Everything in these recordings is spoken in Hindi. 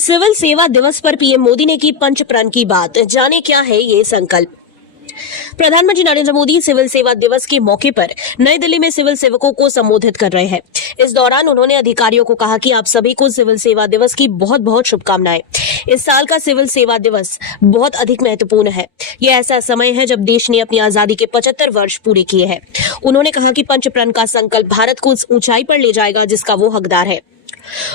सिविल सेवा दिवस पर पीएम मोदी ने की पंच प्रण की बात। जाने क्या है ये संकल्प। प्रधानमंत्री नरेंद्र मोदी सिविल सेवा दिवस के मौके पर नई दिल्ली में सिविल सेवकों को संबोधित कर रहे हैं। इस दौरान उन्होंने अधिकारियों को कहा कि आप सभी को सिविल सेवा दिवस की बहुत बहुत शुभकामनाएं। इस साल का सिविल सेवा दिवस बहुत अधिक महत्वपूर्ण है। यह ऐसा समय है जब देश ने अपनी आजादी के 75 वर्ष पूरे किए हैं। उन्होंने कहा कि पंच प्रण का संकल्प भारत को उस ऊंचाई पर ले जाएगा जिसका वो हकदार है।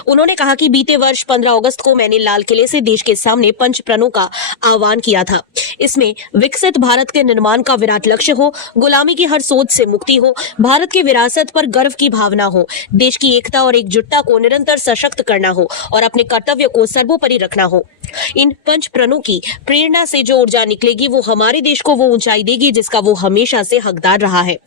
उन्होंने कहा कि बीते वर्ष 15 अगस्त को मैंने लाल किले से देश के सामने पंच प्रणों का आह्वान किया था। इसमें विकसित भारत के निर्माण का विराट लक्ष्य हो, गुलामी की हर सोच से मुक्ति हो, भारत की विरासत पर गर्व की भावना हो, देश की एकता और एकजुटता को निरंतर सशक्त करना हो और अपने कर्तव्य को सर्वोपरि रखना हो। इन पंच प्रणों की प्रेरणा से जो ऊर्जा निकलेगी वो हमारे देश को वो ऊंचाई देगी जिसका वो हमेशा से हकदार रहा है।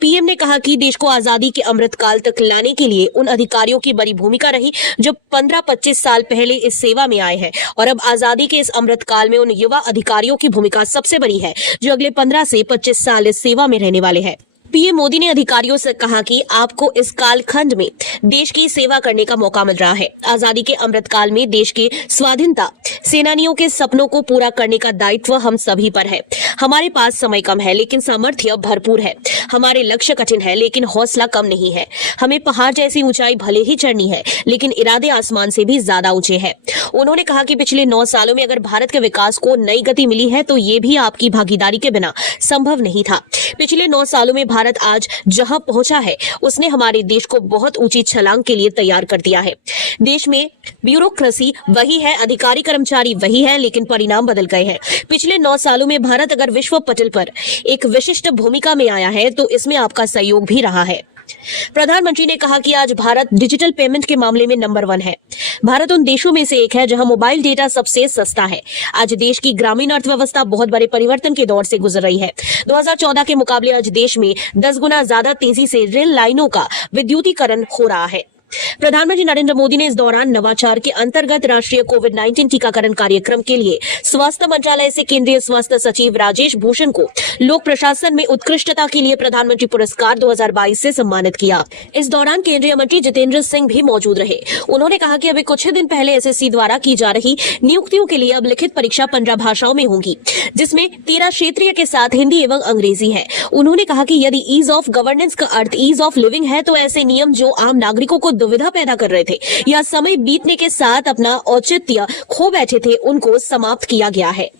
पीएम ने कहा कि देश को आजादी के अमृत काल तक लाने के लिए उन अधिकारियों की बड़ी भूमिका रही जो 15-25 साल पहले इस सेवा में आए हैं और अब आजादी के इस अमृत काल में उन युवा अधिकारियों की भूमिका सबसे बड़ी है जो अगले 15 से 25 साल इस सेवा में रहने वाले हैं। पीएम मोदी ने अधिकारियों से कहा कि आपको इस कालखंड में देश की सेवा करने का मौका मिल रहा है। आजादी के अमृत काल में देश के स्वाधीनता सेनानियों के सपनों को पूरा करने का दायित्व हम सभी पर है। हमारे पास समय कम है लेकिन सामर्थ्य भरपूर है। हमारे लक्ष्य कठिन है लेकिन हौसला कम नहीं है। हमें पहाड़ जैसी ऊंचाई भले ही चढ़नी है लेकिन इरादे आसमान से भी ज्यादा ऊंचे हैं। उन्होंने कहा कि पिछले 9 सालों में अगर भारत के विकास को नई गति मिली है तो ये भी आपकी भागीदारी के बिना संभव नहीं था। पिछले 9 सालों में भारत आज जहां पहुंचा है उसने हमारे देश को बहुत ऊंची छलांग के लिए तैयार कर दिया है। देश में ब्यूरोक्रेसी वही है, अधिकारी कर्मचारी वही है, लेकिन परिणाम बदल गए हैं। पिछले 9 सालों में भारत अगर विश्व पटल पर एक विशिष्ट भूमिका में आया है तो इसमें आपका सहयोग भी रहा है। प्रधानमंत्री ने कहा कि आज भारत डिजिटल पेमेंट के मामले में नंबर 1 है। भारत उन देशों में से एक है जहां मोबाइल डेटा सबसे सस्ता है। आज देश की ग्रामीण अर्थव्यवस्था बहुत बड़े परिवर्तन के दौर से गुजर रही है। 2014 के मुकाबले आज देश में 10 गुना ज्यादा तेजी से रेल लाइनों का विद्युतीकरण हो रहा है। प्रधानमंत्री नरेंद्र मोदी ने इस दौरान नवाचार के अंतर्गत राष्ट्रीय कोविड-19 टीकाकरण कार्यक्रम के लिए स्वास्थ्य मंत्रालय से केंद्रीय स्वास्थ्य सचिव राजेश भूषण को लोक प्रशासन में उत्कृष्टता के लिए प्रधानमंत्री पुरस्कार 2022 से सम्मानित किया। इस दौरान केंद्रीय मंत्री जितेंद्र सिंह भी मौजूद रहे। उन्होंने कहा कि अभी कुछ ही दिन पहले एसएससी द्वारा की जा रही नियुक्तियों के लिए अब लिखित परीक्षा 15 भाषाओं में होंगी, जिसमें 13 क्षेत्रीय के साथ हिंदी एवं अंग्रेजी है। उन्होंने कहा कि यदि ईज ऑफ गवर्नेंस का अर्थ ईज ऑफ लिविंग है तो ऐसे नियम जो आम नागरिकों को दुविधा पैदा कर रहे थे या समय बीतने के साथ अपना औचित्य खो बैठे थे उनको समाप्त किया गया है।